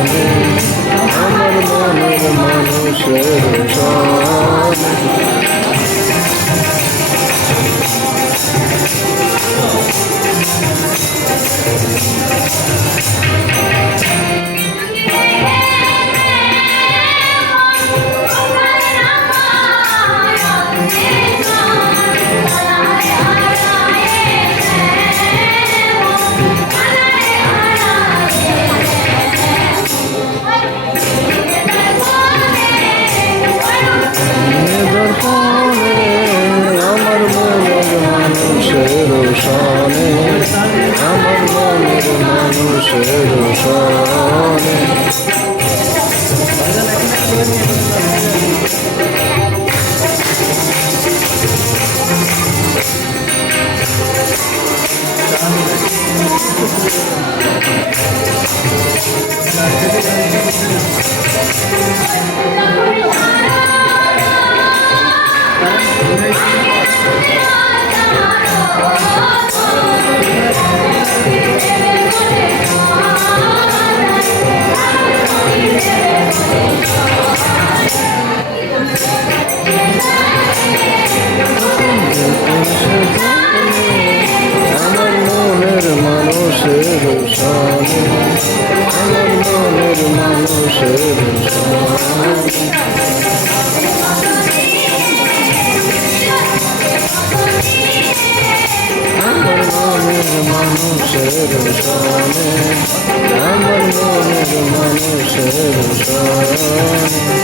শানে আমার মনের মানুষের শানে। আমার মনের মানুষের শানে আমার মনের মানুষের শানে। আমার মনের মানুষের শানে আমার মনের মানুষের শানে। আমার মনের মানুষের শানে আমার মনের মানুষের শানে।